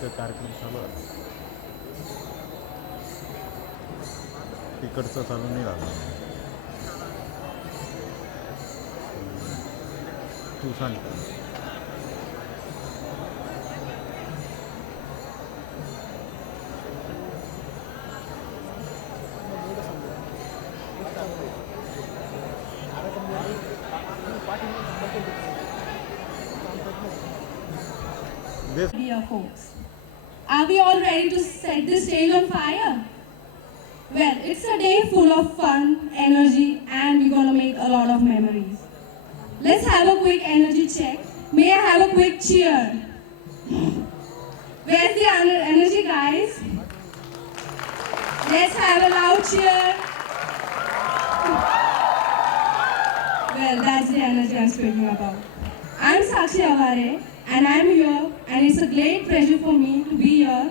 इथं कार्यक्रम चालू आहे. तिकडचं चालू नाही झालं. तू सांग. Dear folks, are we all ready to set the stage on fire? Well, it's a day full of fun, energy, and we're gonna make a lot of memories. Let's have a quick energy check. May I have a quick cheer? Where's the energy, guys? Let's have a loud cheer. Well, that's the energy I'm speaking about. I'm Sakshi Avare, and I'm here, and it's a great pleasure for me to be here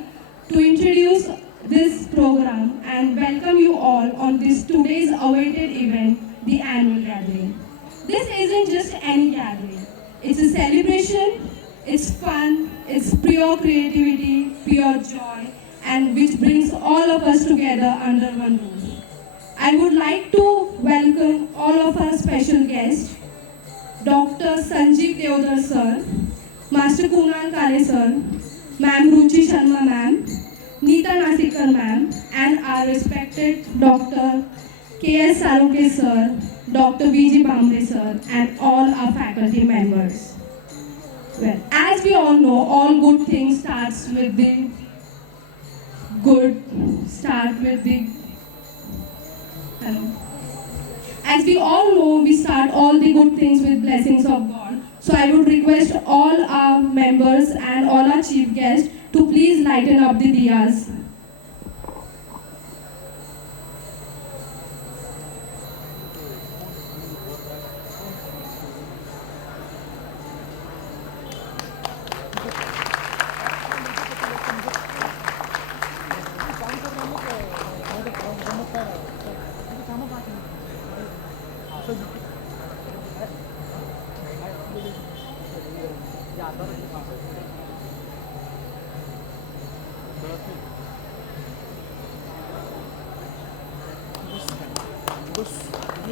to introduce this program and welcome you all on this today's awaited event, the annual gathering. This isn't just any gathering. It's a celebration, it's fun, it's pure creativity, pure joy, and which brings all of us together under one roof. I would like to welcome all of our special guests, Dr. Sanjeev Deodar sir, Master Kunal Kale sir, Ma'am Ruchi Sharma ma'am, Neeta Nasikar ma'am, and our respected Dr. K.S. Saluke sir, Dr. V.G. Bambre sir, and all our faculty members. Well, as we all know, all good things start with the hello. As we all know, we start all the good things with blessings of God. So I would request all our members and all our chief guests to please lighten up the diyas.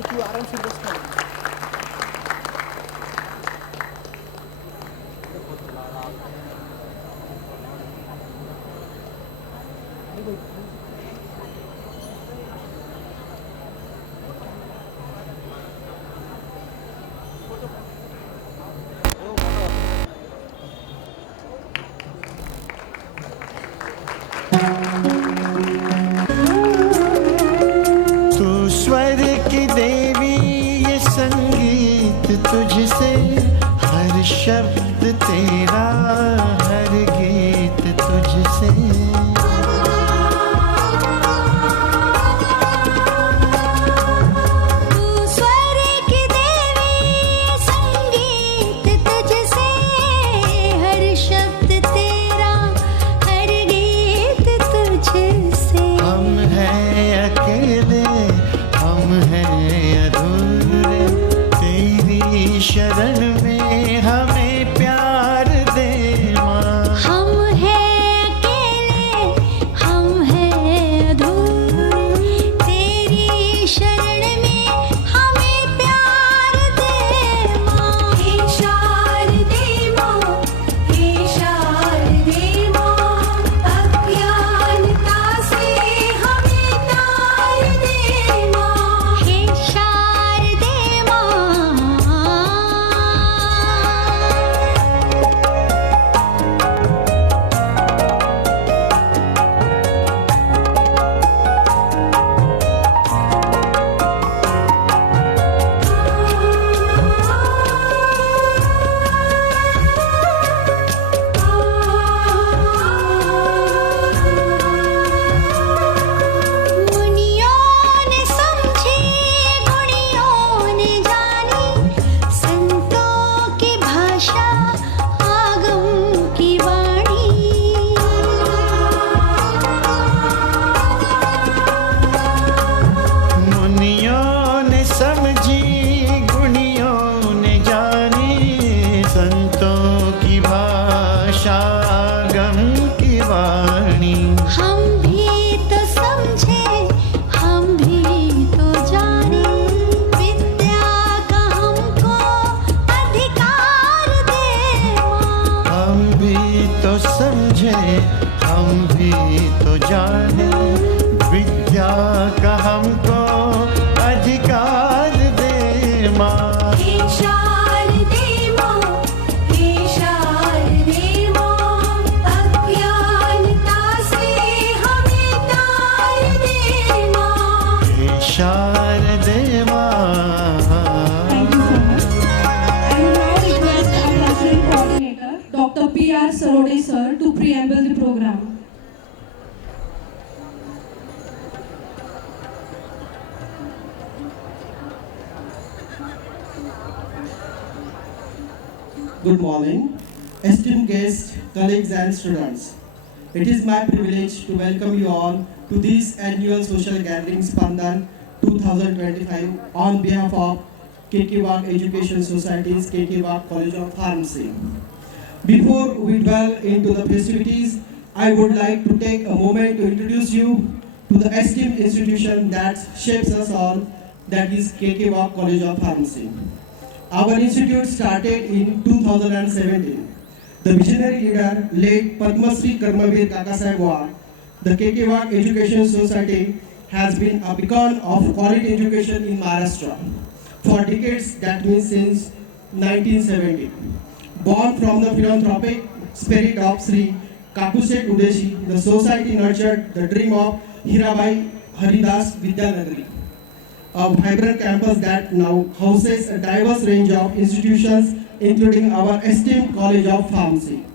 तू आराम से बस कर. तू स्वर की देवी, ये संगीत तुझसे, हर शब्द तेरा, हर गीत तुझसे. शरण में हमें प्यार दे माँ. हम हैं अकेले, हम हैं अधूरे, तेरी शरण में हमें प्यार दे माँ. हे शारदे माँ, हे शारदे माँ, अज्ञानता से हमें तार दे माँ. हे शारदे माँ. की भाषा गम की हम भी तो जाने विद्या का हमको अधिकार दे माँ। हे शारदे माँ, हे शारदे माँ, अज्ञानता से हमें तार दे माँ। हे शारदे माँ। Dr. P.R. Sarode sir to preamble the program. Good morning, esteemed guests, colleagues and students. It is my privilege to welcome you all to this annual social gathering Spandan 2025 on behalf of KK Wagh Education Society's KK Wagh College of Pharmacy. Before we dwell into the festivities, I would like to take a moment to introduce you to the esteemed institution that shapes us all, that is KK Wagh College of Pharmacy. Our institute started in 2017. The visionary leader, late Padma Shri Karmavir Kakasaheb Wagh, the KK Wagh Education Society has been a beacon of quality education in Maharashtra for decades, that means since 1970. Born from the philanthropic spirit of Sri Kakushet Udeshi, the society nurtured the dream of Hirabai Haridas Vidyanagari, a vibrant campus that now houses a diverse range of institutions, including our esteemed College of Pharmacy.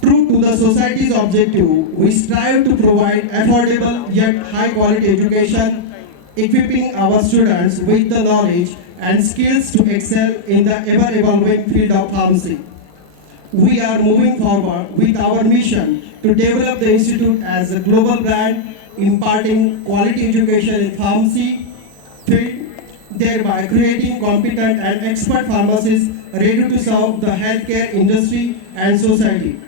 True to the society's objective, we strive to provide affordable yet high-quality education, equipping our students with the knowledge and skills to excel in the ever-evolving field of pharmacy. We are moving forward with our mission to develop the institute as a global brand, imparting quality education in pharmacy field, thereby creating competent and expert pharmacists ready to serve the healthcare industry and society.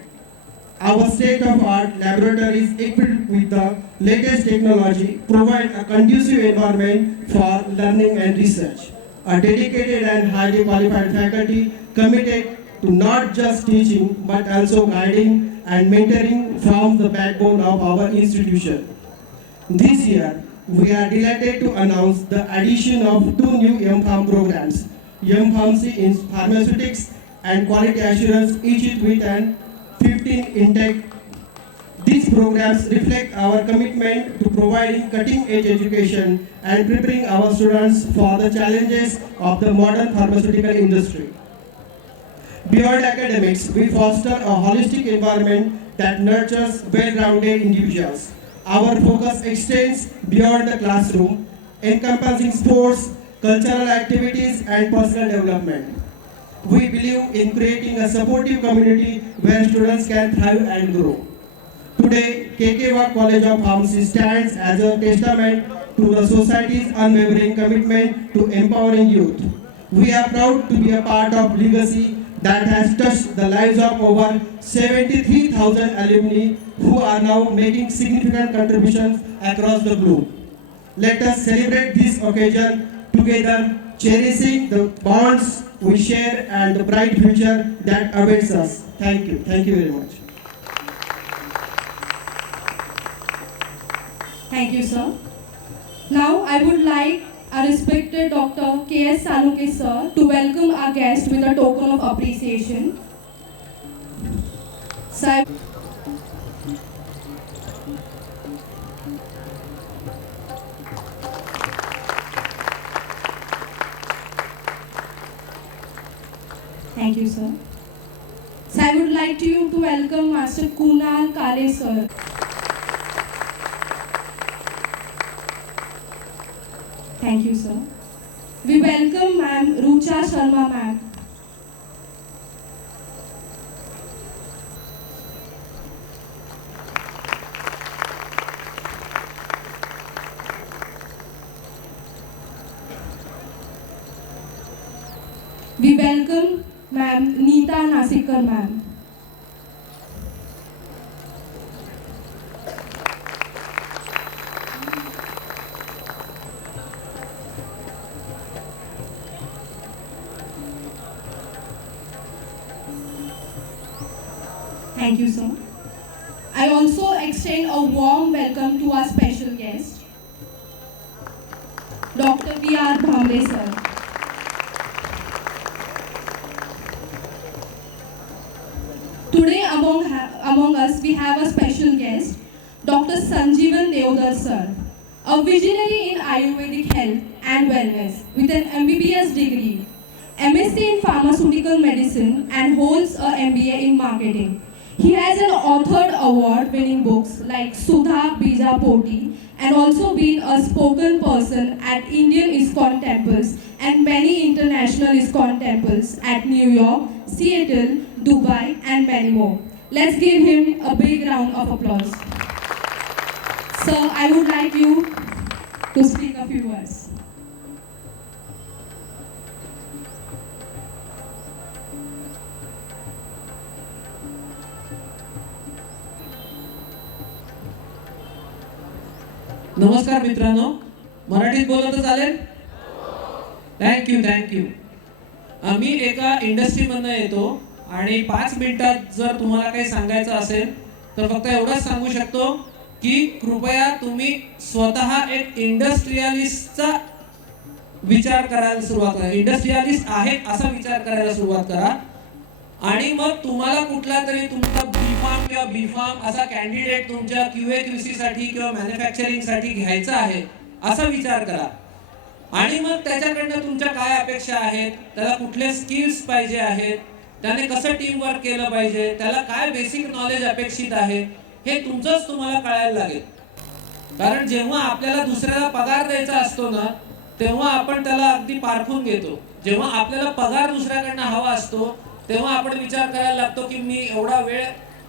Our state-of-art laboratories equipped with the latest technology provide a conducive environment for learning and research. A dedicated and highly qualified faculty committed to not just teaching but also guiding and mentoring forms the backbone of our institution. This year, we are delighted to announce the addition of 2 new M.Pharm programs, M.Pharmacy in Pharmaceutics and Quality Assurance, each with an 15 intake. These programs reflect our commitment to providing cutting-edge education and preparing our students for the challenges of the modern pharmaceutical industry. Beyond academics, we foster a holistic environment that nurtures well-rounded individuals. Our focus extends beyond the classroom, encompassing sports, cultural activities, and personal development. We believe in creating a supportive community where students can thrive and grow. Today, KK Wagh College of Pharmacy stands as a testament to the society's unwavering commitment to empowering youth. We are proud to be a part of legacy that has touched the lives of over 73,000 alumni who are now making significant contributions across the globe. Let us celebrate this occasion together, cherishing the bonds we share and the bright future that awaits us. Thank you. Thank you very much. Thank you, sir. Now I would like our respected Dr. K.S. Saluke sir to welcome our guest with a token of appreciation. Sir, thank you, sir. So I would like to welcome Master Kunal Kale sir. Thank you, sir. We welcome Ma'am Rucha Sharma ma'am. We welcome Ma'am Neeta Nasikar ma'am. Thank you, sir. I also extend a warm welcome to our special guest, Dr. B.R. Bhamre sir. Today among us we have a special guest, Dr. Sanjeevan Deodar sir, a visionary in Ayurvedic health and wellness with an MBBS degree, MSc in pharmaceutical medicine and holds a MBA in marketing. He has an authored award-winning books like Sudha Bija Poti and also been a spoken person at Indian ISKCON temples and many international ISKCON temples at New York, Seattle, Dubai and many more. Let's give him a big round of applause. Sir, I would like you to speak a few words. नमस्कार मित्रांनो, मराठीत बोललं तर चालेल? Thank you. आम्ही एका इंडस्ट्रीमधनं येतो आणि 5 मिनिटात जर तुम्हाला काही सांगायचं असेल तर फक्त एवढंच सांगू शकतो की कृपया तुम्ही स्वतः एक इंडस्ट्रियलिस्टचा विचार करायला सुरुवात करा. इंडस्ट्रियलिस्ट आहेत असा विचार करायला सुरुवात करा आणि मग तुम्हाला कुठला तरी तुमचा B.Pharm किंवा B.Pharm असा कॅन्डिडेट तुमच्या QA/QC साठी किंवा मॅन्युफॅक्चरिंग साठी घ्यायचा आहे असा विचार करा आणि मग त्याच्याकडनं तुमच्या काय अपेक्षा आहेत, त्याला कुठले स्किल्स पाहिजे आहेत, त्याने कसं टीम वर्क केलं पाहिजे, त्याला काय बेसिक नॉलेज अपेक्षित आहे हे तुमचंच तुम्हाला कळायला लागेल. कारण जेव्हा आपल्याला दुसऱ्याला पगार द्यायचा असतो ना तेव्हा आपण त्याला अगदी पारखून घेतो. जेव्हा आपल्याला पगार दुसऱ्याकडनं हवा असतो तेव्हा आपण विचार करायला लागतो की मी एवढा वेळ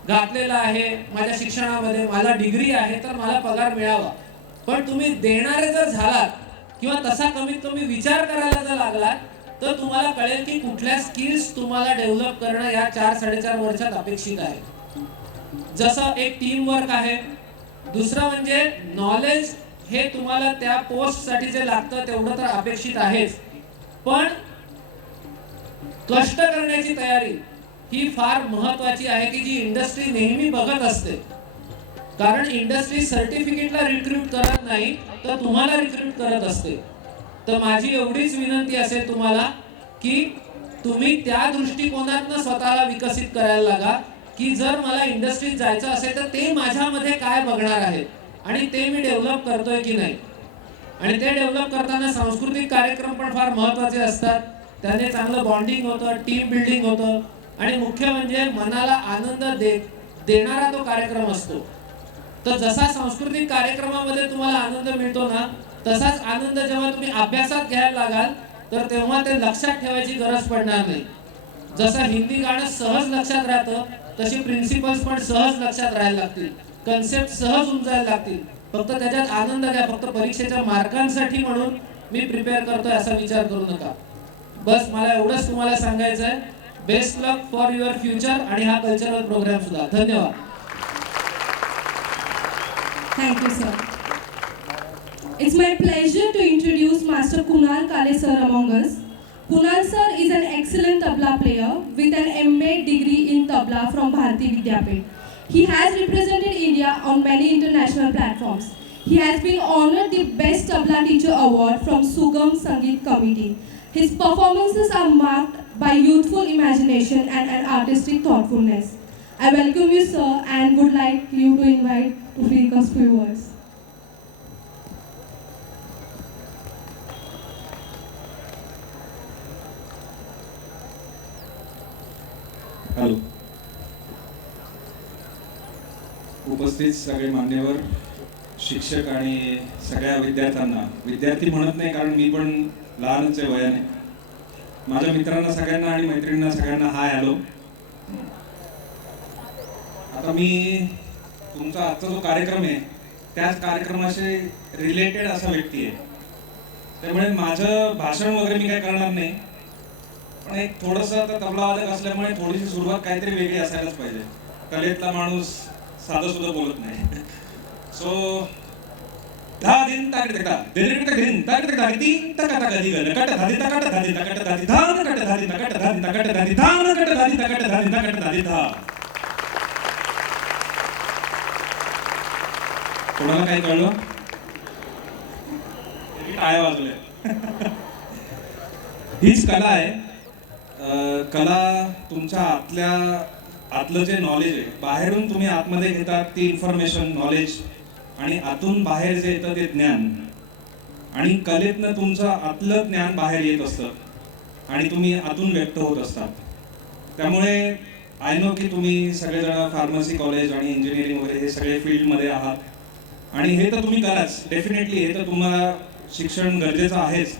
घातलेला आहे माझ्या शिक्षणामध्ये, मला डिग्री आहे तर मला पगार मिळावा. पण तुम्ही देणारे जर झालात किंवा तसा कमीत कमी विचार करायला जर लागलात तर तुम्हाला कळेल की कुठल्या स्किल्स तुम्हाला डेव्हलप करणं या 4-4.5 वर्षात अपेक्षित आहे. जसं एक टीम वर्क आहे, दुसरं म्हणजे नॉलेज हे तुम्हाला त्या पोस्टसाठी जे लागतं तेवढं तर अपेक्षित आहेच, पण कष्ट करण्याची तयारी ही फार महत्वाची आहे की जी इंडस्ट्री नेहमी बघत असते. कारण इंडस्ट्री सर्टिफिकेटला रिक्रूट करत नाही तर तुम्हाला रिक्रूट करत असते. तर माझी एवढीच विनंती असेल तुम्हाला की तुम्ही त्या दृष्टिकोनातून स्वतःला विकसित करायला लागा की जर मला इंडस्ट्रीत जायचं असेल तर ते माझ्यामध्ये काय बघणार आहेत आणि ते मी डेव्हलप करतोय की नाही. आणि ते डेव्हलप करताना सांस्कृतिक कार्यक्रम पण फार महत्वाचे असतात. त्याने चांगलं बॉन्डिंग होतं, टीम बिल्डिंग होतं आणि मुख्य म्हणजे मनाला आनंद देणारा तो कार्यक्रम असतो. तर जसा सांस्कृतिक कार्यक्रमामध्ये तुम्हाला आनंद मिळतो ना तसाच आनंद जेव्हा तुम्ही अभ्यासात घ्यायला लागाल तर तेव्हा ते लक्षात ठेवायची गरज पडणार नाही. जसं हिंदी गाणं सहज लक्षात राहतं तशी प्रिन्सिपल्स पण सहज लक्षात राहायला लागतील, कन्सेप्ट सहज उमजायला लागतील. फक्त त्याच्यात आनंद घ्या. फक्त परीक्षेच्या मार्कांसाठी म्हणून मी प्रिपेअर करतोय असा विचार करू नका. बस मला एवढंच तुम्हाला सांगायचं आहे. Best luck for your future आणि हा कल्चरल प्रोग्राम सुद्धा. धन्यवाद. Thank you, sir. It's my pleasure to introduce Master Kunal Kale sir among us. Kunal sir is an excellent tabla player with an MA degree in tabla from Bharati Vidyapit. He has represented India on many international platforms. He has been honored the Best Tabla Teacher Award from Sugam Sangeet Committee. His performances are marked by youthful imagination and an artistic thoughtfulness. I welcome you, sir, and would like you to invite to speak a few words. Hello. उपस्थित सगळे मान्यवर, शिक्षक आणि सगळ्या विद्यार्थ्यांना, विद्यार्थी म्हणत नाही कारण मी पण लहानच आहे वयाने, माझ्या मित्रांना सगळ्यांना आणि मैत्रिणींना सगळ्यांना हाय हॅलो. आता मी तुमचा आजचा जो कार्यक्रम आहे त्याच कार्यक्रमाशी रिलेटेड असा व्यक्ती आहे, त्यामुळे माझं भाषण वगैरे मी काय करणार नाही. पण एक थोडंसं आता तबलावादक असल्यामुळे थोडीशी सुरुवात काहीतरी वेगळी असायलाच पाहिजे. कलेतला माणूस साधं सुद्धा बोलत नाही. सो धा दिन ताकड तका दिन दिन ताकड तका दिन तका तका दिगल कट धादी तका धादी तका धादी धान कट धादी तका धादी तका धादी धान कट धादी तका धादी तका धादी धा. कोणाला काही कळलं? टाळ्या वाजवल्या. हीच कला आहे. कला तुमच्या आतलं जे नॉलेज आहे, बाहेरून तुम्ही आतमध्ये घेतात ती इन्फॉर्मेशन, नॉलेज, आणि आतून बाहेर जे येतं ते ज्ञान. आणि कलेतनं तुमचं आतलं ज्ञान बाहेर येत असतं आणि तुम्ही आतून व्यक्त होत असतात. त्यामुळे आय नो की तुम्ही सगळेजण फार्मसी कॉलेज आणि इंजिनिअरिंग वगैरे हे सगळे फील्डमध्ये आहात, आणि हे तर तुम्ही कराच डेफिनेटली, हे तर तुम्हाला शिक्षण गरजेचं आहेच.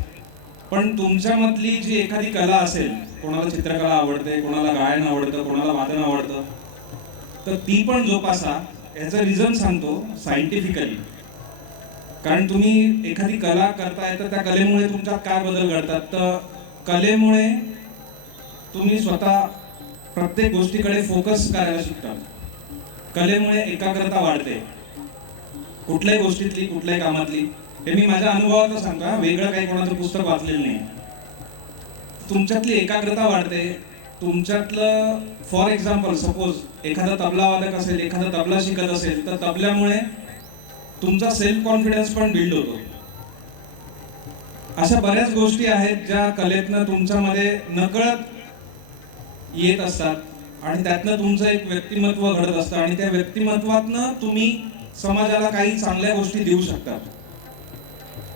पण तुमच्यामधली जी एखादी कला असेल, कोणाला चित्रकला आवडते, कोणाला गायन आवडतं, कोणाला वादन आवडतं, तर ती पण जोपासा. याचं रिझन सांगतो सायंटिफिकली. कारण तुम्ही एखादी कला करताय तर त्या कलेमुळे तुमच्यात काय बदल घडतात, तर कलेमुळे तुम्ही स्वतः प्रत्येक गोष्टीकडे फोकस करायला शिकतात. कलेमुळे एकाग्रता वाढते कुठल्याही गोष्टीतली, कुठल्याही कामातली. हे मी माझ्या अनुभवातलं सांगतो, वेगळं काही कोणाचं पुस्तक वाचलेलं नाही. तुमच्यातली एकाग्रता वाढते. तुमच्यातलं फॉर एक्झाम्पल सपोज एखादा तबला वादक असेल, एखादा तबला शिकत असेल, तर तबल्यामुळे तुमचा सेल्फ कॉन्फिडन्स पण बिल्ड होतो. अशा बऱ्याच गोष्टी आहेत ज्या कलेतनं तुमच्यामध्ये नकळत येत असतात, आणि त्यातनं तुमचं एक व्यक्तिमत्व घडत असतं, आणि त्या व्यक्तिमत्वातनं तुम्ही समाजाला काही चांगल्या गोष्टी देऊ शकतात.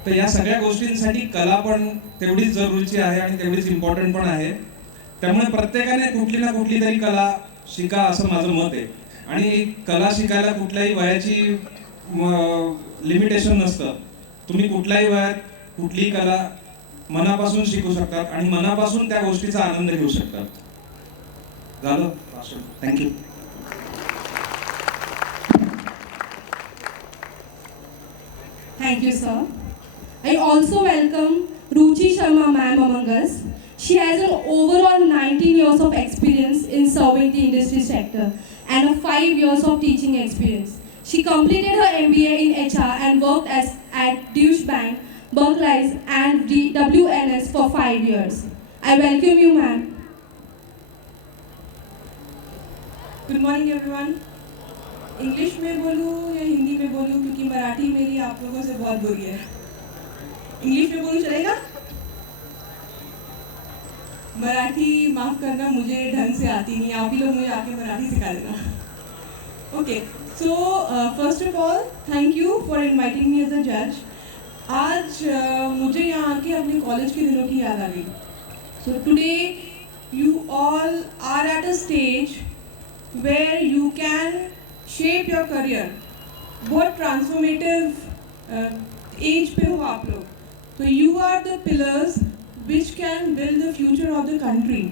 तर या सगळ्या गोष्टींसाठी कला पण तेवढीच जरुरीची आहे आणि तेवढीच इम्पॉर्टंट पण आहे. त्यामुळे प्रत्येकाने कुठली ना कुठली तरी कला शिका, असं माझं मत आहे. आणि कला शिकायला कुठल्याही वयाची लिमिटेशन नसतं. तुम्ही कुठल्याही वयात कुठलीही कला मनापासून शिकू शकतात आणि मनापासून त्या गोष्टीचा आनंद घेऊ शकतात. झालं भाषण. Thank you. Thank you, sir. I also welcome Ruchi Sharma ma'am among us. She has an overall 19 years of experience in serving the industry sector and a 5 years of teaching experience. She completed her MBA in HR and worked at Deutsche Bank, Berkeley and WNS for 5 years. I welcome you, ma'am. Good morning everyone. English में बोलूँ या हिंदी में बोलूँ, क्योंकि मराठी मेरी आप लोगों से बहुत बुरी है. इंग्लिश में बोलूँ चलेगा? मराठी माफ़ करना, मुझे ढंग से आती नहीं. आप ही लोग मुझे आके मराठी सिखा देना. Okay, so first of all thank you for inviting me as a जज. आज मुझे यहाँ आके अपने कॉलेज के दिनों की याद आ गई. So today you all are at a stage where you can shape your career. बहुत ट्रांसफॉर्मेटिव एज पे हो आप लोग. तो you are the pillars which can build the future of the country.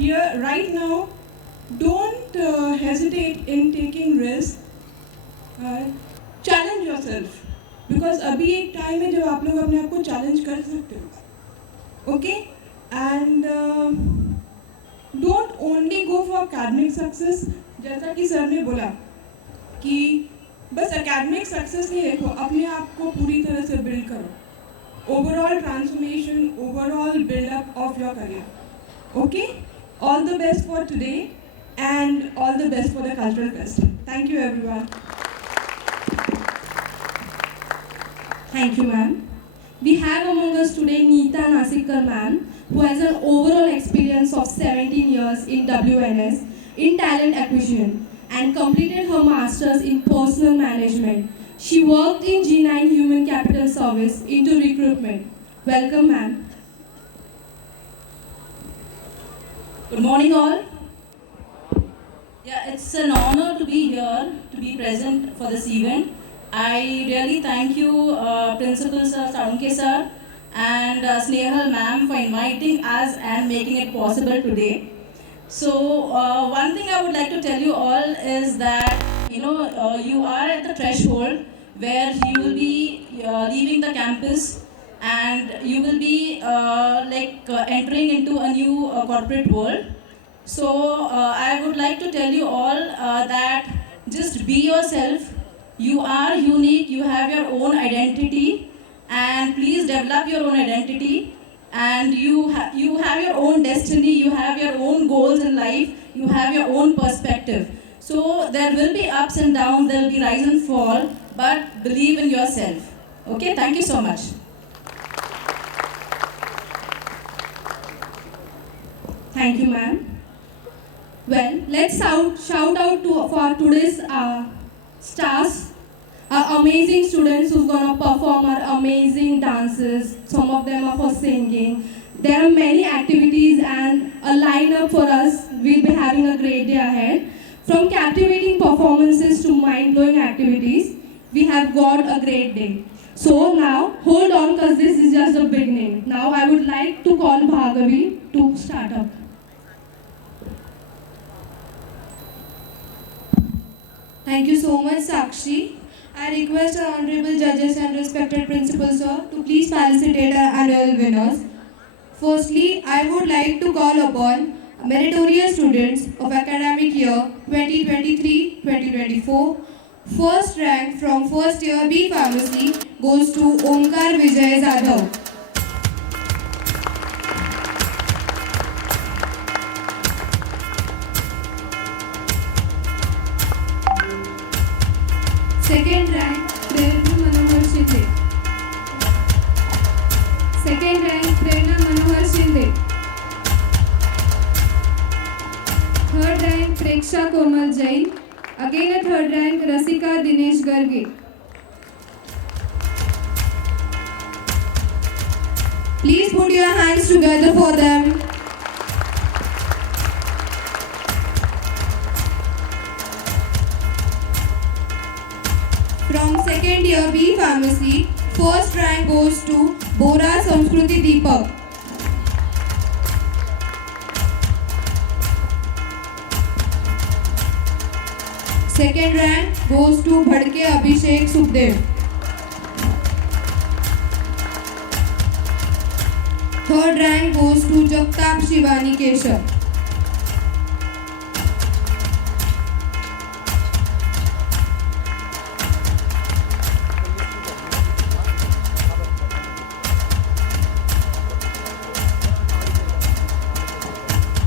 Here right now, don't hesitate in taking risk. Challenge yourself, because अभी एक time है जब आप लोग अपने आप को चैलेंज कर सकते हो. Okay, and don't only go for academic success. जैसा कि सर ने बोला कि बस academic success नहीं देखो, अपने आप को पूरी तरह से बिल्ड करो. Overall transformation, overall build up of your career. Okay? All the best for today and all the best for the cultural fest. Thank you everyone. Thank you, ma'am. We have among us today Neeta Nasikar ma'am, who has an overall experience of 17 years in WNS in talent acquisition and completed her master's in personal management. She worked in G9 Human Capital Service into recruitment. Welcome, ma'am. Good morning, all. Yeah, it's an honor to be here, to be present for this event. I really thank you, Principal Sir, Saunke Sir, and Snehal Ma'am for inviting us and making it possible today. So, one thing I would like to tell you all is that, you are at the threshold where you will be leaving the campus and you will be entering into a new corporate world. So, I would like to tell you all that just be yourself. You are unique, you have your own identity, and please develop your own identity, and you have your own destiny, you have your own goals in life, you have your own perspective. So there will be ups and downs, there will be rise and fall, but believe in yourself. Okay, thank you so much. Thank you, ma'am. Well, let's shout out for today's stars, our amazing students who's gonna perform our amazing dances. Some of them are for singing. There are many activities and a lineup for us. We'll be having a great day ahead. From captivating performances to mind-blowing activities, we have got a great day. So now, hold on, because this is just the beginning. Now I would like to call Bhargavi to start up. Thank you so much, Sakshi. I request our honorable judges and respected principals, sir, to please felicitate our annual winners. Firstly, I would like to call upon meritorious students of academic year 2023-2024. First rank from first year B Pharmacy goes to Omkar Vijay Jadhav. Second rank, Prerna Manohar Shinde. Second rank, Prerna Manohar Shinde. Third rank, Preksha Komal Jain. Again a third rank, Rasika Dinesh Garge. Please put your hands together for them. From second year B Pharmacy, first rank goes to Bora Samskruti Deepak. Second rank goes to Bhadke Abhishek Sukhdev. Third rank goes to Jagtap Shivani Keshav.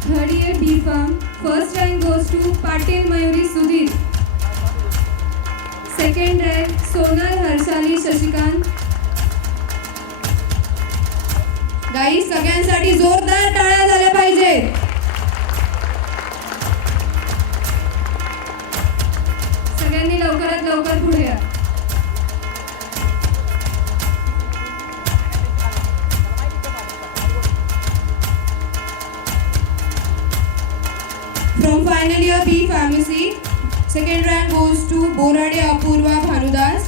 Third year D Pharm, first rank goes to Patil Mayuri Sudhir. Second rank Sonal Harshali Shashikant. Guys सगळ्यांसाठी जोरदार टाळ्या झाल्या पाहिजेत. सगळ्यांनी लवकरात लवकर पुढे या. From final year B Pharmacy, second rank goes to Borade Apurva Bhanudas.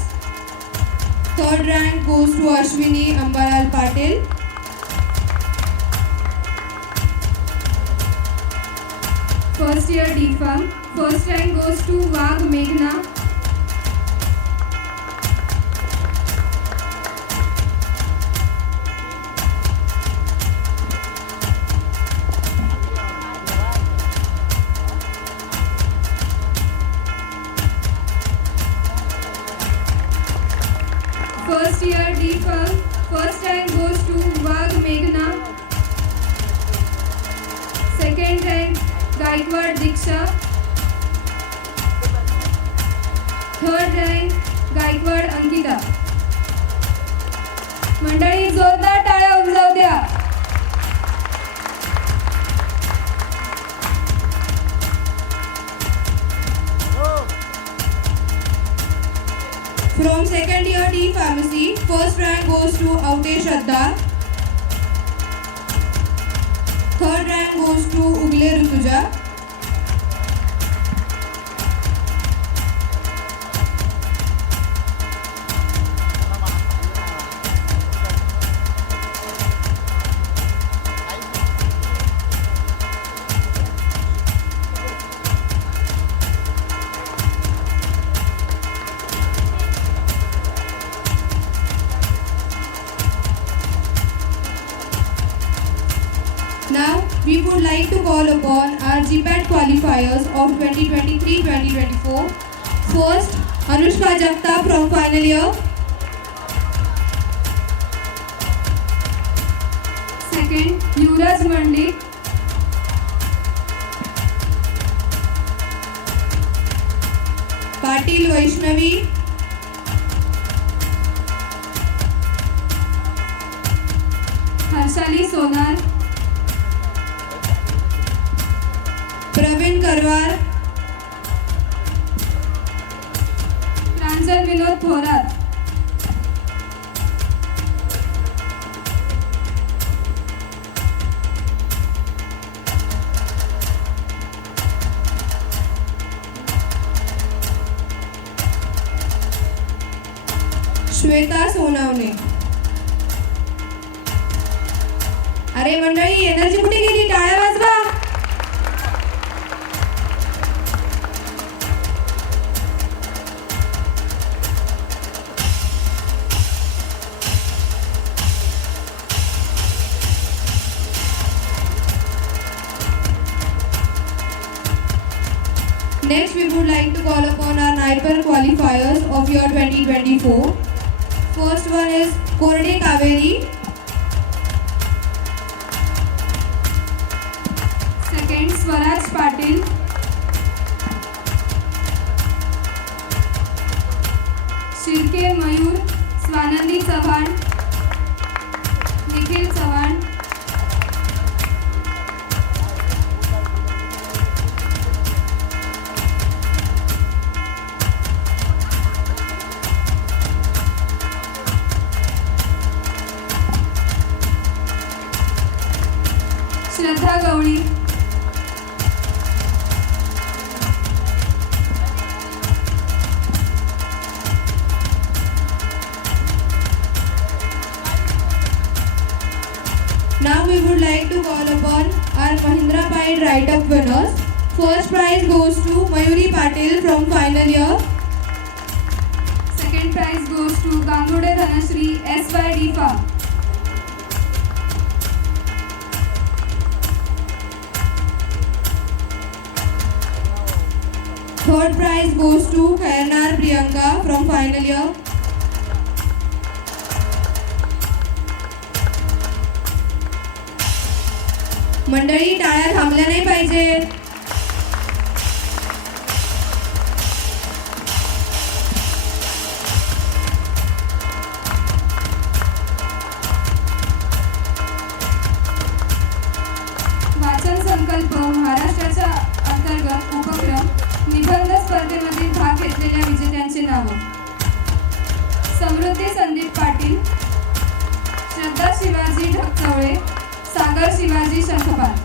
Third rank goes to Ashwini Ambaral Patil. First year D Pharm, first rank goes to Wagh Meghna. First year D Pharm, first rank goes to Wagh Meghna. Second rank Gaikwad Diksha. Third rank Gaikwad Ankita. मंडळी जोरदार टाळ्या उमजाव द्या. From second year D Pharmacy, first rank goes to Avdesh Adda. Third rank goes to Ugle Rutuja. Now, we would like to call upon our GPAT qualifiers of 2023-2024. First, Anushka Jagtap from final year. Second, Yuvraj Mandik. Patil Vaishnavi, Harshali सोनार, प्रवीण करवार, प्रांजल विनोद थोरात, श्वेता सोनावणे. अरे मंडळी, energy कुठे गेली? टाळ्या वाजवा. Next, we would like to call upon our Nightmare qualifiers of year 2024. First one is Korde Kaveri. second Swaraj Patil, Shirke Mayur, Swanandi Chavan, Nikhil Chavan, Shraddha Gawali, Now we would like to call upon our Mahindra Pride write-up winners. First prize goes to Mayuri Patil from final year. second prize goes to Gangude Dhanashree SYD Farm. Third prize goes to Khairnar Priyanka from final year. मंडळी, टाळ्या थांबल्या नाही पाहिजेत. वाचन संकल्प महाराष्ट्राच्या अंतर्गत उपक्रम निबंध स्पर्धेमध्ये भाग घेतलेल्या विजेत्यांची नावं: समृद्धी संदीप पाटील, श्रद्धा शिवाजी ढगचवळे, सागर Shivaji Shankhpal.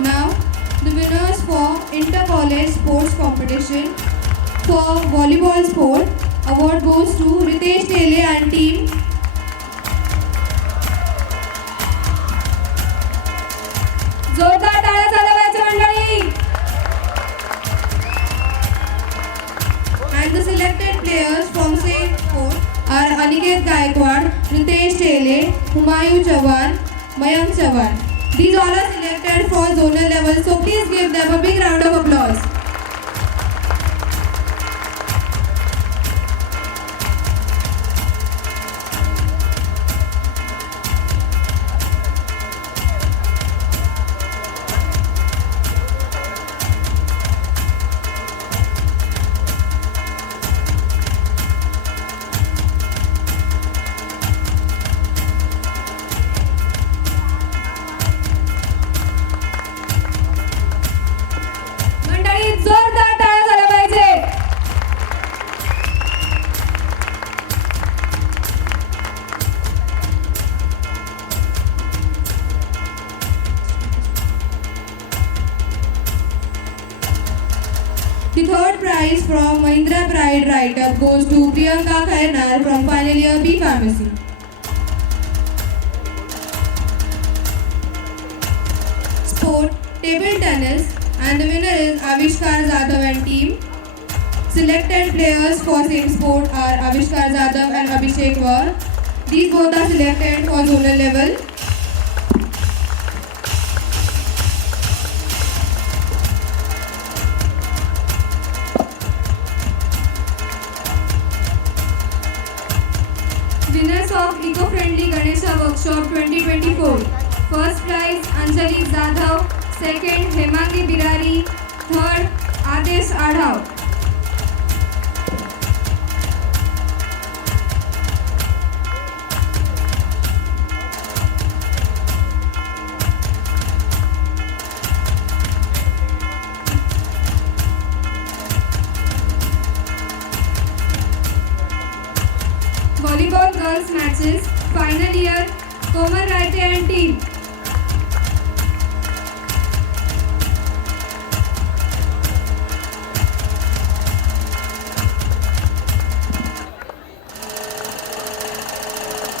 Now, the winners for inter-college sports competition for volleyball sport award goes to Ritesh Tele and team. जोरदार टाळ्या झाल्या पाहिजे मंडळी. And the selected players from same sport are Aniket Gaikwad, Ritesh Tele, Humayun Chavan, Mayank Chavan. These all are selected for zonal level, so please give them a big round of applause. मंडळी, जोरदार टाळ्या झाल्या पाहिजे. The third prize from Mahindra Pride write-up goes to Priyanka Khairnar from final year B Pharmacy. Sport, table tennis, and the winner is Avishkar Jadhav and team. Selected players for same sport are Avishkar Jadhav and Abhishek Var. These both are selected for zonal level. 2024. First prize Anjali Jadhav, second Hemangi Birari, third Adesh Adhav. Volleyball girls matches, final year, Komal Raite and team.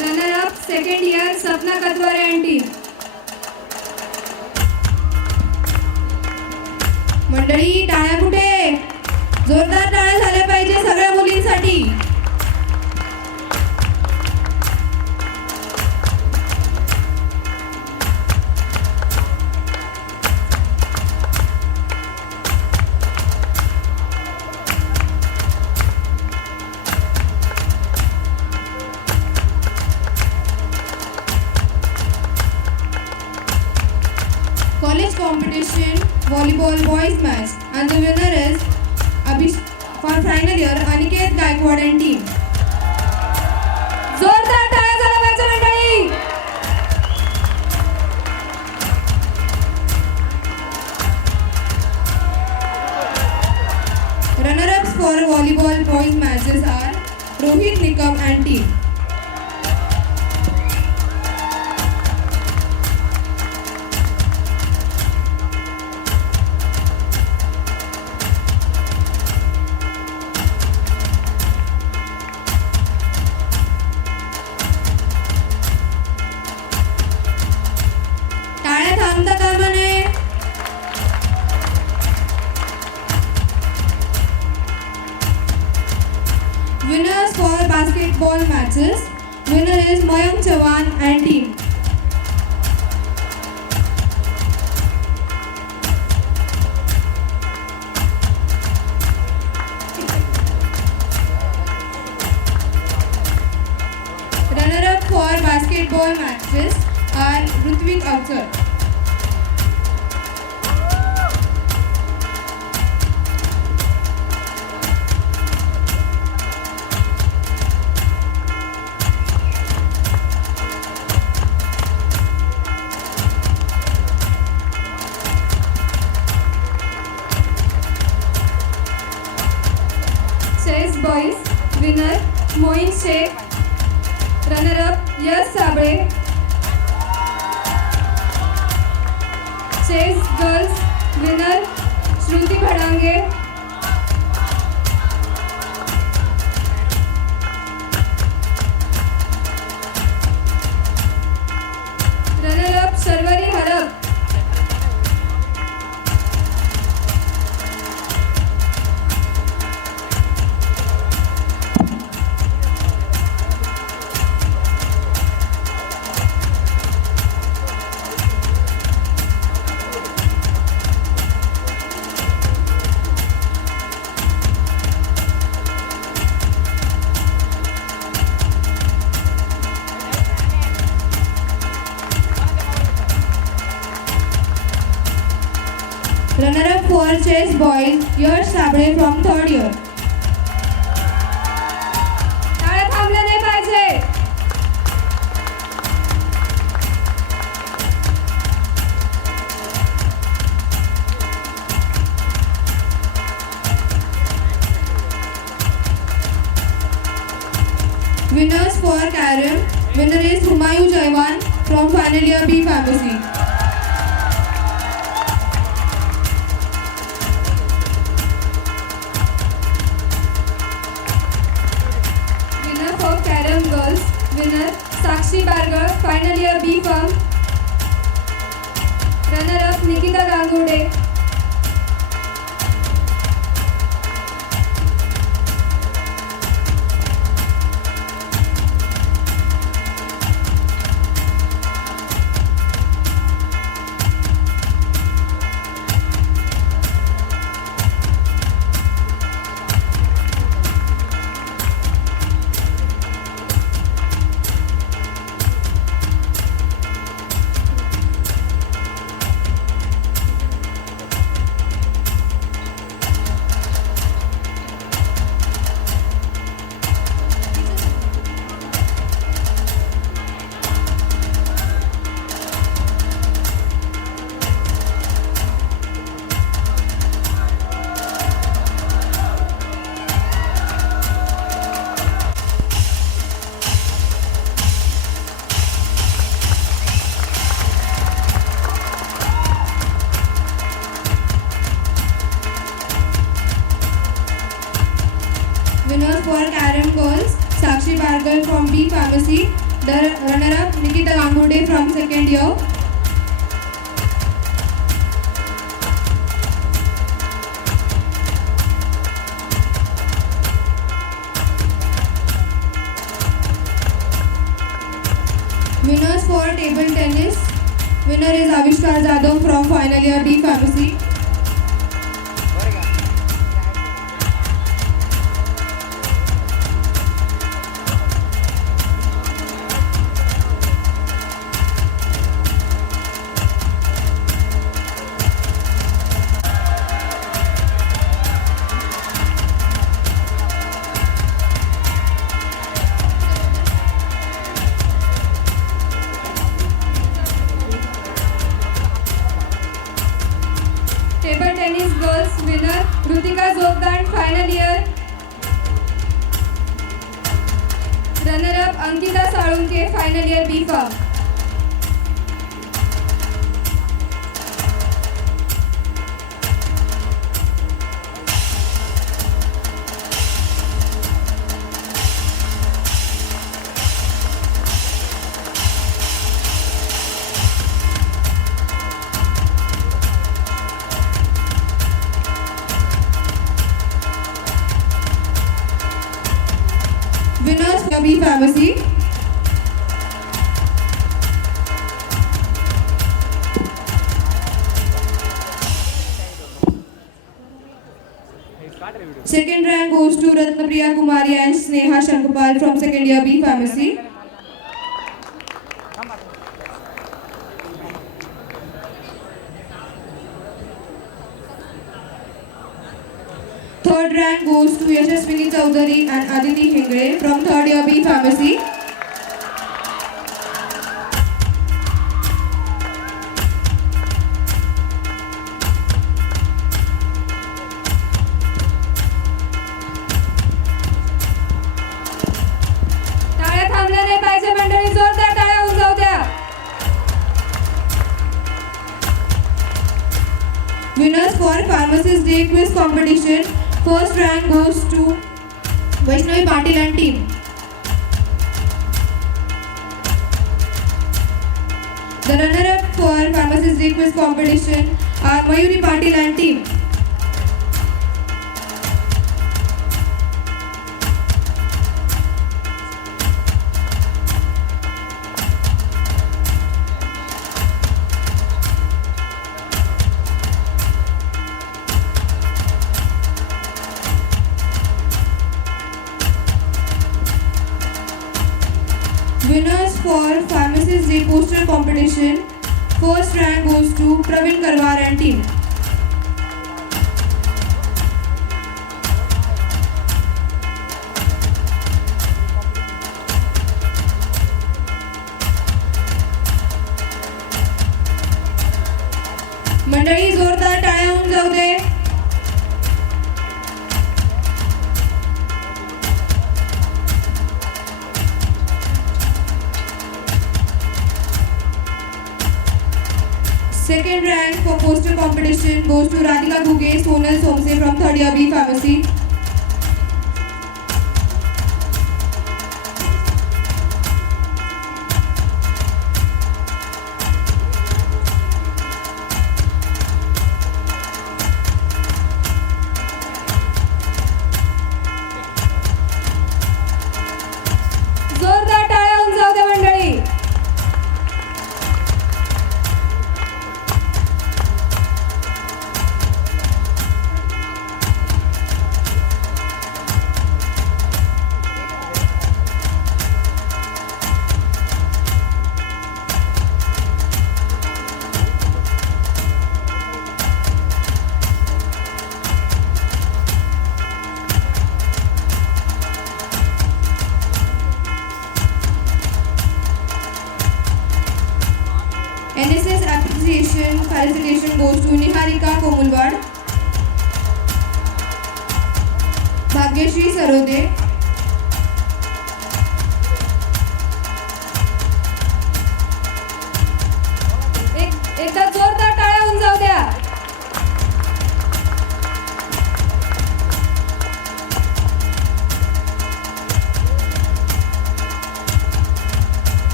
Runner up, second year, Sapna Katware and team. मंडळी टाळ्या कुठे? जोरदार टाळ्या झाल्या पाहिजे सगळ्या मुलींसाठी. College competition volleyball boys match and the winner is for final year Aniket Gaikwad and team. जोरदार टाळ्या झाल्या पाहिजे मंडळी. Runner ups for volleyball boys matches are Rohit Nikam and team. टाळ्या थांबता कामा नये. Winners for basketball matches. Winner is Mayank Chavan and team. Runner up for basketball matches are Rutvik Akhtar. Chess boys, winner Moin Sheikh. Runner up Yash Sabre. Chess girls, winner Shruti Bhadange. Runner up Sharvari Harap. Runner up for chess boys Yash Sabre from third year. टाळ्या थांबल्या नाही पाहिजे. Winners for Karim. Winner is Humayun Jaiwan from final year B Pharmacy. Winner for Karim girls. Winner Sakshi Bargar, final year B Pharm. Runner up Nikita Gangude. B Pharmacy. The runner-up Nikita Gangude from second year. Winners for table tennis. Winner is Avishkar Jadhav from final year B Pharmacy. Table tennis girls winner Rutika Zogdan final year. Runner up Ankita Salunke final year B Pharm. Winners for B Pharmacy. Second rank goes to Ratnapriya Kumari and Sneha Shankapal from second year B Pharmacy. Third rank goes to Yashaswini Chowdhury and Aditi Hingre from third year B Pharmacy. टाळ्या थांबल्या नाही पाहिजे मंडळी, जोरदार टाळ्या होऊन जाऊ द्या. Winners for Pharmacist Day Quiz Competition. First rank goes to Vaishnavi Patil and team. The runner-up for Pharmacist Day Quiz Competition are Mayuri Patil and team. Winners for Pharmacist Day Poster Competition. First rank goes to Praveen Karwar and team. मंडळी जोरदार टाळ्या होऊन जाऊ दे. Second rank for poster competition goes to Radhika Guge, Sonal Somse from third year B Pharmacy. जोरदार टाळ्या होऊन जाऊ दे मंडळी. NSS appreciation felicitation goes to Niharika Komulwad, Bhagyashri Sarode, एकदा जोरदार टाळ्या होऊन जाऊ द्या.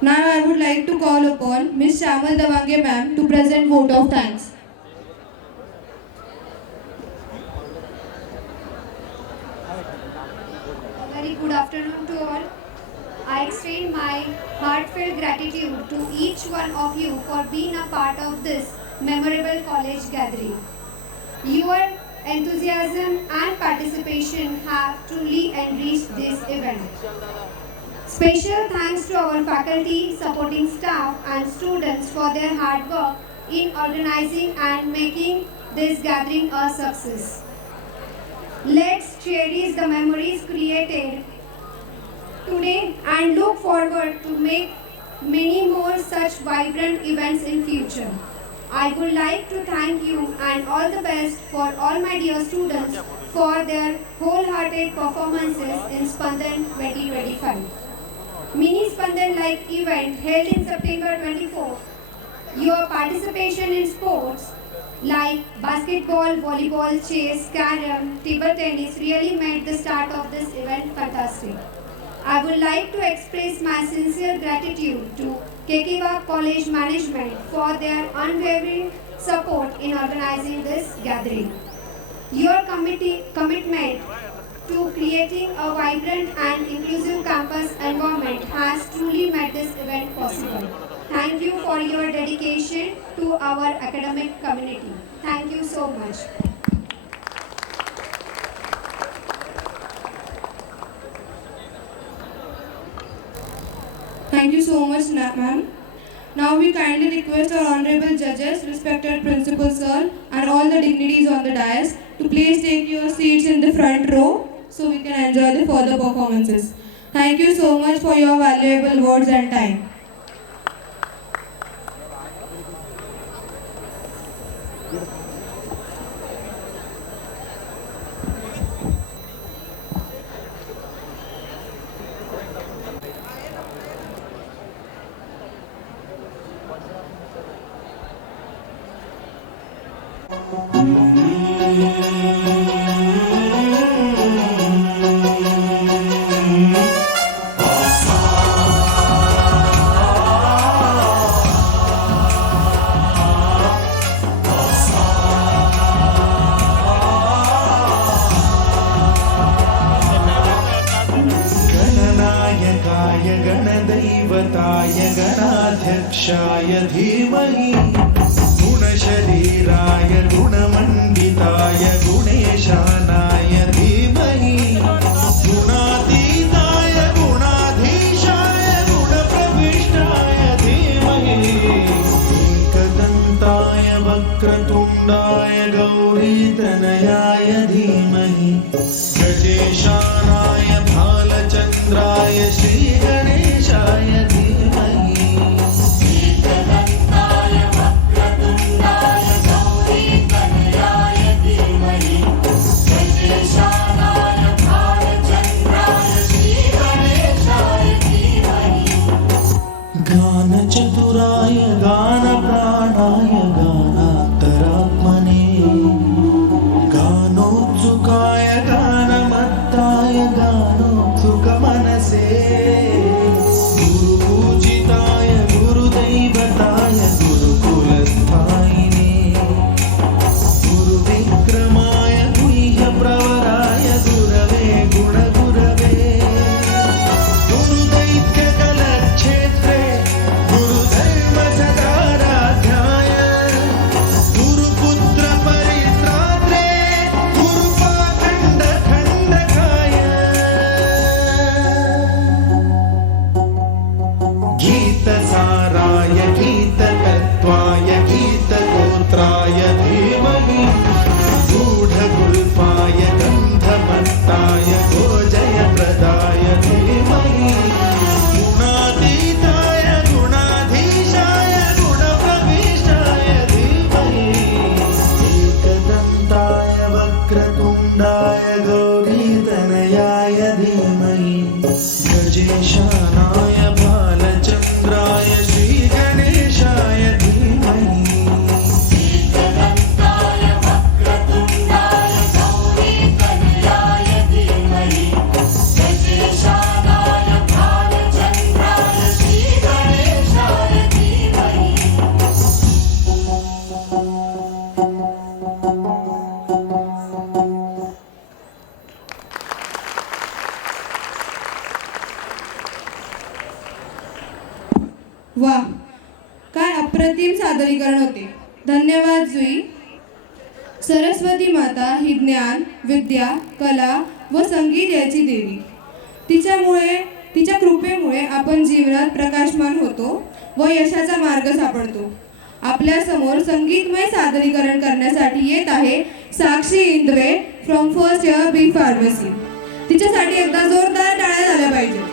Now I would like to call upon Ms. Shamal Davange ma'am to present vote of thanks. A very good afternoon to all. I extend my heartfelt gratitude to each one of you for being a part of this memorable college gathering. Your enthusiasm and participation have truly enriched this event. Special thanks to our faculty, supporting staff and students for their hard work in organizing and making this gathering a success. Let's cherish the memories created today and look forward to make many more such vibrant events in future. I would like to thank you and all the best for all my dear students for their wholehearted performances in Spandan 2025. Mini Spandan like event held in September 24. Your participation in sports like basketball, volleyball, chess, carom, table tennis really made the start of this event fantastic. I would like to express my sincere gratitude to Kekiva College Management for their unwavering support in organizing this gathering. Your commitment to creating a vibrant and inclusive campus environment has truly made this event possible. Thank you for your dedication to our academic community. Thank you so much. Thank you so much, ma'am. Now we kindly request our honorable judges, respected principal sir, and all the dignitaries on the dais to please take your seats in the front row so we can enjoy the further performances. Thank you so much for your valuable words and time. गणनायकाय गणदैवताय गणाध्यक्षाय धीमहि गुणशरीराय गुणमण्डिताय गुणेशानाय धीमहि गुणातीताय गुणाधीशाय गुणप्रविष्टाय धीमहि एकदन्ताय वक्रतुण्डाय गौरीतनयाय धीमहि गजेशानाय भालचन्द्राय श्रीगणेशाय धीमहि एकदन्ताय वक्रतुण्डाय गौरीतनयाय धीमहि गजेशानाय भालचन्द्राय श्रीगणेशाय धीमहि गानचतुराय गानप्राणाय गानान्तरात्मने गानोत्सुकाय गानमत्ताय गानोत्सुकमनसे गुरुपूजिताय गुरुदैवताय गुरुकुलस्थायिने गुरुविक्रमाय गुह्यप्रवराय गुरवे गुणगुरवे गुरुदैत्यकलक्षेत्रे गुरुधर्मसदाराध्याय गुरुपुत्रपरित्रात्रे गुरुपाखण्डखण्डकाय वा, काय अप्रतिम सादरीकरण होते. धन्यवाद जुई. सरस्वती माता ही ज्ञान, विद्या, कला व संगीत याची देवी. तिच्या कृपेमुळे आपण जीवनात प्रकाशमान होतो व यशाचा मार्ग सापडतो. आपल्या समोर संगीतमय सादरीकरण करण्यासाठी येत आहे Sakshi Indwe from first year B pharmacy. तिच्यासाठी एकदा जोरदार टाळ्या झाल्या पाहिजे.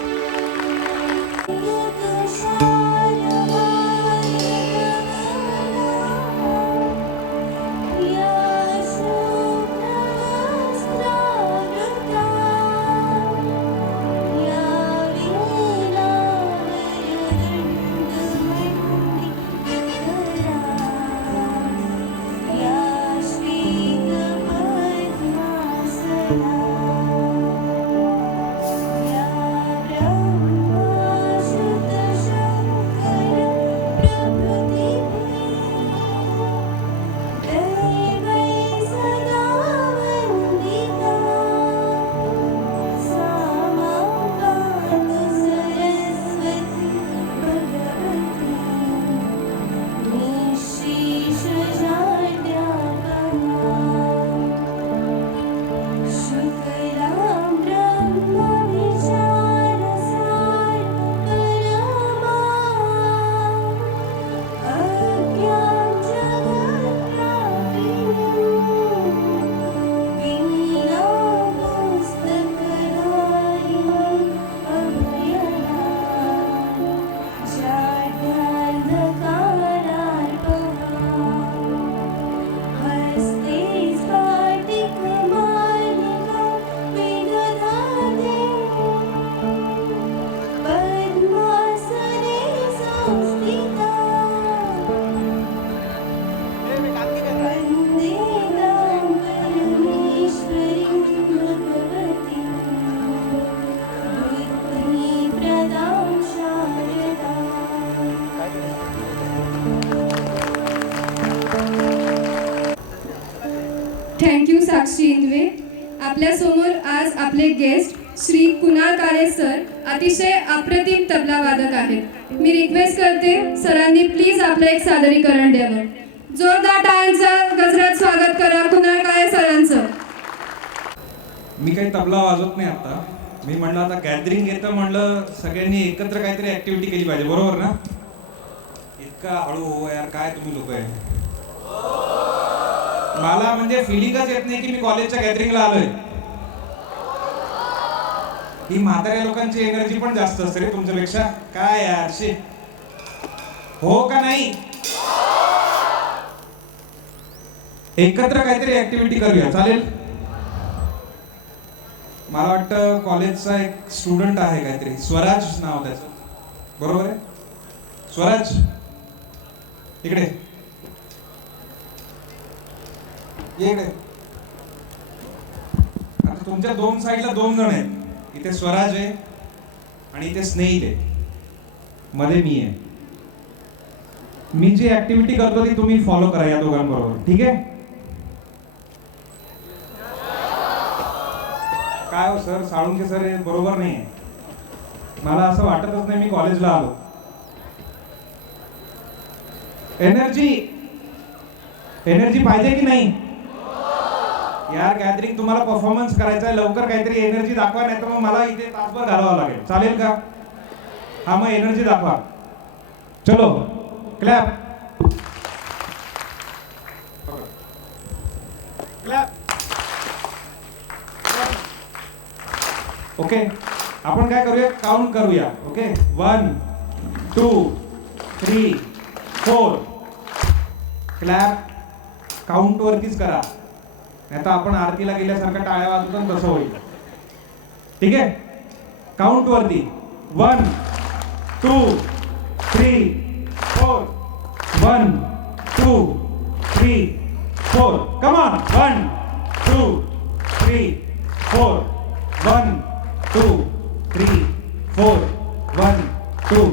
थँक्यू साक्षी इंदवे. आपल्यासमोर आज आपले गेस्ट श्री कुणाल काळे सर अतिशय अप्रतिम तबला वादक आहेत. मी रिक्वेस्ट करते सरांनी प्लीज आपलं एक सादरीकरण द्यावं. जोरदार टाळ्यांचं गजरात स्वागत करा कुणाल काळे सरांचं. मी काही तबला वाजवत नाही आता. मी म्हणलं आता गॅदरिंग येतं, म्हणलं सगळ्यांनी एकत्र काहीतरी ऍक्टिव्हिटी केली पाहिजे, बरोबर ना? इतका हळू हो यार, काय तुम्ही लोक आहे. मला म्हणजे फिलिंगच येत नाही की मी कॉलेजच्या गॅदरिंगला आलोय. ही म्हाताऱ्या लोकांची एनर्जी पण जास्त असते रे तुमच्यापेक्षा. काय यार शे, हो का नाही? एकत्र काहीतरी ऍक्टिव्हिटी करूया, चालेल? मला वाटतं कॉलेजचा एक स्टुडंट आहे काहीतरी, स्वराज नाव त्याचं, बरोबर आहे? स्वराज इकडे इकडे. आता तुमच्या दोन साईडला दोन जण आहेत. इथे स्वराज आहे आणि इथे स्नेहिल आहे, मध्ये मी आहे. मी जी ऍक्टिव्हिटी करतो ती तुम्ही फॉलो करा या दोघांबरोबर, ठीक आहे? काय हो सर, साळुंके सर हे बरोबर नाही आहे. मला असं वाटतच नाही मी कॉलेजला आलो. एनर्जी एनर्जी पाहिजे की नाही यार? गॅदरिंग तुम्हाला परफॉर्मन्स करायचा आहे, लवकर काहीतरी एनर्जी दाखवा, नाही तर मग मला इथे तासभर घालवावं लागेल, चालेल का? हा मग एनर्जी दाखवा. चलो क्लॅप क्लॅप. ओके, आपण काय करूया, काउंट करूया. ओके, 1 2 3 4. क्लॅप काउंट वरतीच करा, नाही तर आपण आरतीला गेल्यासारखं टाळ्या वाजवतो तसं होईल. ठीक आहे, काउंट वरती 1 2 3 4. 1 2 3 4. Come on. 1 2 3 4. 1 2 3 4. 1 2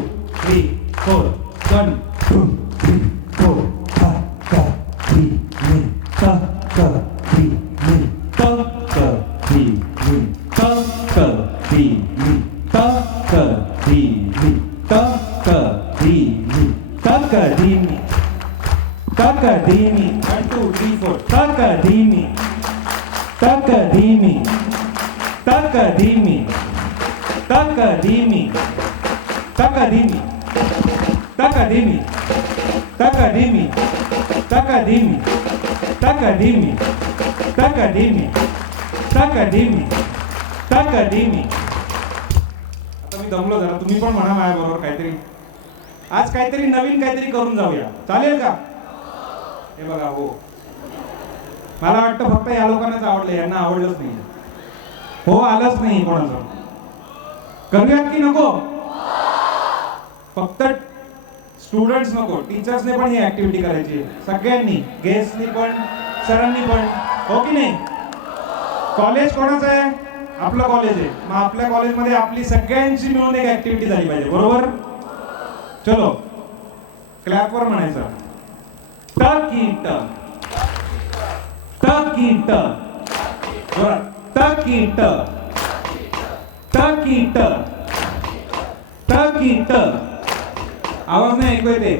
3 4. 1 2 3 4. ta ta thi ni ta ta thi ni ta ta thi ni ta ta thi ni ta ta thi ni ta ta thi Takadimi. 1, 2, 3, 4. Takadimi. Takadimi. Takadimi. Takadimi. Takadimi. Takadimi. Takadimi. Takadimi. Takadimi. Takadimi. Takadimi. Takadimi. आता मी दमलो जरा, तुम्ही पण म्हणा माझ्याबरोबर काहीतरी. आज काहीतरी नवीन काहीतरी करून जाऊया, चालेल का? हे बघा, हो, मला वाटतं फक्त या लोकांनाच आवडलं, यांना आवडलंच नाही. हो आलंच नाही कोणाचं. करूयात की नको? फक्त स्टुडंट्स नको, टीचर्सने पण ही ऍक्टिव्हिटी करायची, सगळ्यांनी, गेस्टनी पण, सरांनी पण, हो की नाही? कॉलेज कोणाचं आहे? आपलं कॉलेज आहे. मग आपल्या कॉलेजमध्ये आपली सगळ्यांची मिळून एक ऍक्टिव्हिटी झाली पाहिजे, बरोबर? चलो, क्लॅपवर म्हणायचं. तकीट तकीट तकीट तकीट तकीट. आवाज नाही ऐकू येते.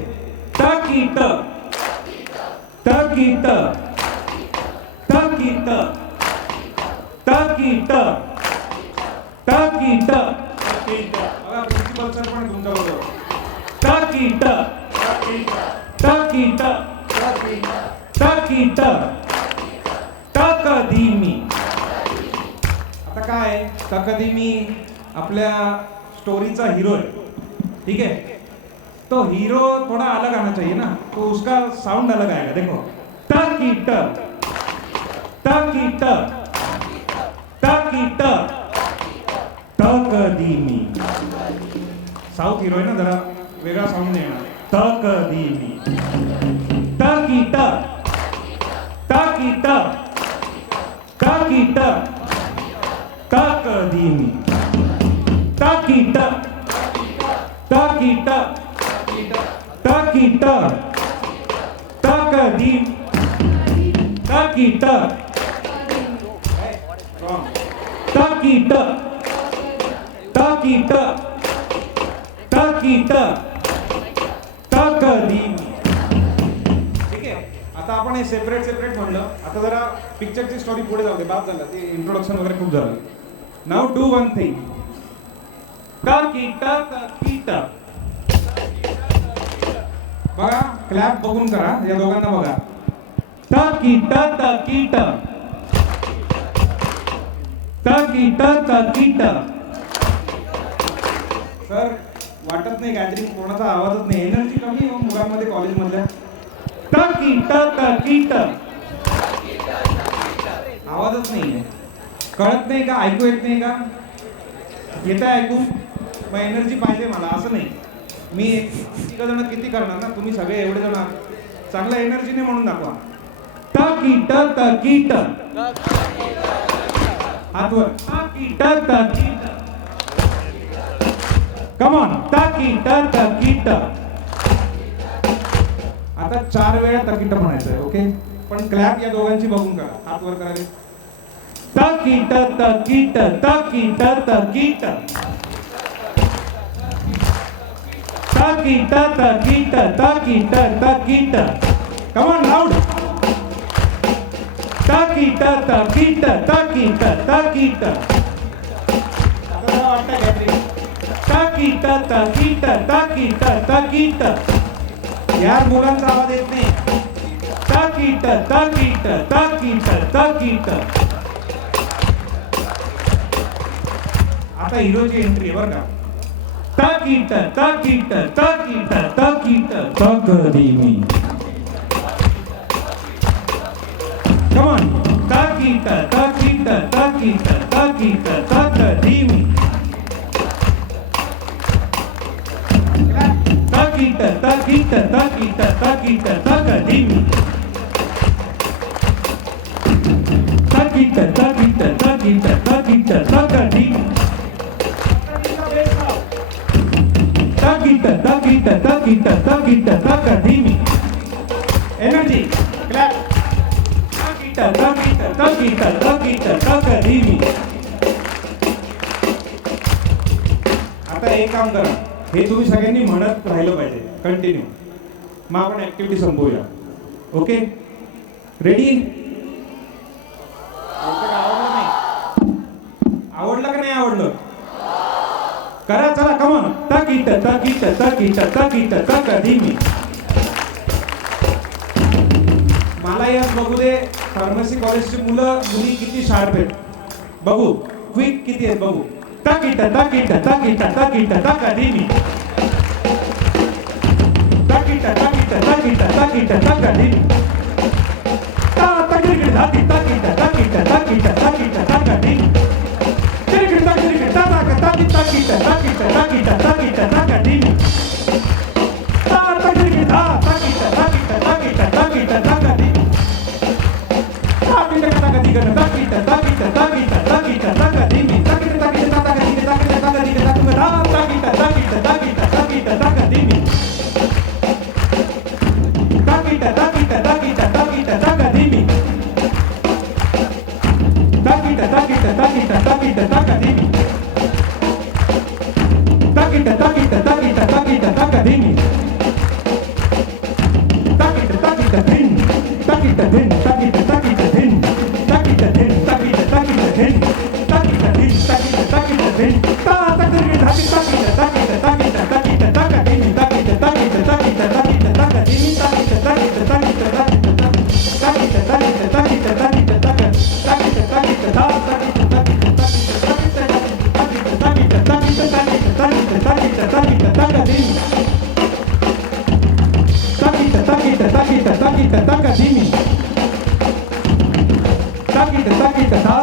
तकीट तकीट तकीट तकीट तकीट. बघा, प्रिन्सिपल सर पण तुमच्या बरोबर. तकीट तकीट तकीट तकदीमी. आता काय, तकदीमी आपल्या स्टोरीचा हिरो आहे, ठीक है? तो हीरो थोड़ा अलग आना चाहिए ना, तो उसका साउंड अलग आएगा. देखो, तकीट तकीट तकीट तकदीमी. साउथ हीरो आहे ना, जरा वेगळा साउंड नाही येणार. तकदीमी. तकीट तकीट तकीट तकदीमी. तकीट तकीट तकीट तकदीम. तकीट तकीट तकीट तकीट तकदीम. ठीक आहे, आता आपण हे सेपरेट सेपरेट म्हणलं. आता जरा पिक्चरची स्टोरी पुढे जाऊ दे, बाद झालं ते इंट्रोडक्शन वगैरे खूप झालं. Now do one thing. तकीट तकीट. बघा, क्लॅप बघून करा, या दोघांना बघा. तकीट तकीट तकीट तकीट. सर, वाटत नाही गॅदरिंग कोणाचा आवाजच नाही, एनर्जी कमी आहे मुलांमध्ये कॉलेजमधल्या. तकीट तकीट. आवाजच नाही आहे. कळत नाही का? ऐकू येत नाही का? येत आहे ऐकू? मग एनर्जी पाहिजे मला, असं नाही. मी तिघ जण किती करणार ना, तुम्ही सगळे एवढे जण चांगल्या एनर्जीने म्हणून दाखवा. तकीट तकीट. हातवर. तकीट तकीट. Come on. तकीट तकीट. आता 4 वेळा तकीट म्हणायचं, ओके? पण क्लॅप या दोघांची बघून करा, हात वर करा. तकीट तकीट तकीट तकीट तकीट तकीट तकीट तकीट. Come on, loud. तकीट तकीट तकीट तकीट. आता वाटतं गॅदरिंग. तकीट तकीट तकीट तकीट. यार, मुलांचा आवाज येत नाही. तकीट तकीट तकीट तकीट. आता हिरोची एंट्री आहे बरं का. तकीट तकीट तकीट तकीट तकदीमी. Come on. तकीट तकीट तकीट तकीट तकदीमी. तकीट तकीट तकीट तकीट तकदीमी. तकीट तकीट तकीट तकीट तकदीमी. तकीट तकीट तकीट तकीट तकदीमी. Energy, clap. तकीट तकीट तकीट तकीट तकदीमी. आता एक काम करा, हे तुम्ही सगळ्यांनी म्हणत राहिलं पाहिजे कंटिन्यू. मग आपण ऍक्टिव्हिटी संपवूया. Okay ready? आवडलं नाही? आवडलं का नाही आवडलं? करा चला कमॉन. तकीट तकीट तकीट तकीट तकधीमी. मला यात बघू दे फार्मसी कॉलेजची मुलं मुली किती शार्प आहेत बघू. क्विक किती आहेत बघू. तकीट तकीट तकीट तकीट तकधीमी. तकीट तकीट तकीट तकीट तकधीमी. ता तकीट धाती तकीट तकीट तकीट तकीट तकधीमी. तकीट तकीट तकीट तकीट तकीट तकीट तकीट तकीट तकधीमी. ता तकीट धा तकीट तकीट तकीट तकीट तकधीमी. तकीट तकीट तकीट तकीट तकीट तकीट तकीट तकधीमी. तकीट तकीट तकीट तकीट तकीट तकीट धा तकीट तकीट तकीट तकीट तकधीमी. Takita takita takita takita takadimi. Takita takita takita takita takadimi. Takita takita takita takita takadimi. Takita takita din takita din takita takita din takita din takita takita din takita din takita takita din ta takita takita takita takita takita takadimi takita takita takita takita takadimi takita takita takita takita takita takita takita takita takita takita da takita takita takita takita takita takita takita takita takadimi takita takita takita takita takadimi takita takita da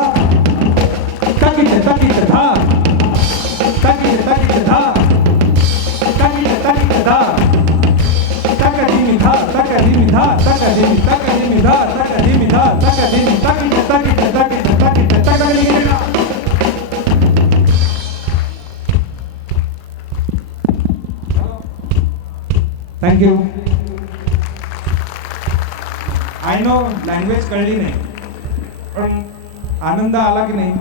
takita takita da takita takita da takita takita da takadimi da takadimi da takadimi takadimi da takadimi da takadimi takita takita takita takita takadimi da. Thank you. I know language कळली नाही पण आनंद आला की नाही?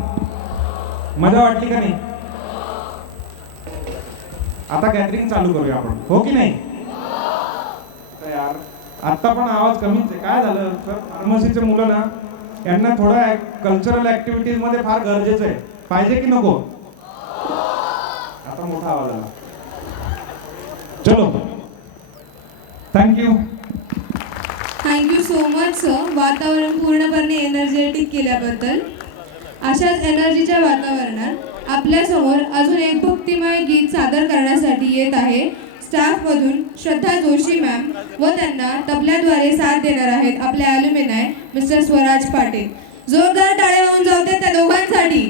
मजा वाटली का नाही? आता गॅदरिंग चालू करूया आपण, हो की नाही? तर यार आता पण आवाज कमीच आहे. काय झालं तर फार्मसीचे मुलं ना यांना थोडा कल्चरल ऍक्टिव्हिटीज मध्ये फार गरजेचं आहे. पाहिजे की नको? आता मोठा आवाज आला. चलो thank you. Thank you so much sir, वातावरण पूर्णपणे एनर्जेटिक केल्याबद्दल. अशाच एनर्जीच्या वातावरणात आपल्यासमोर अजून एक भक्तिमय गीत सादर करण्यासाठी येत आहे स्टाफमधून श्रद्धा जोशी मॅम व त्यांना तबल्याद्वारे साथ देणार आहेत आपले ॲल्युमिनाय मिस्टर स्वराज पाटील. जोरदार टाळ्या होऊन जाऊ दे त्या दोघांसाठी.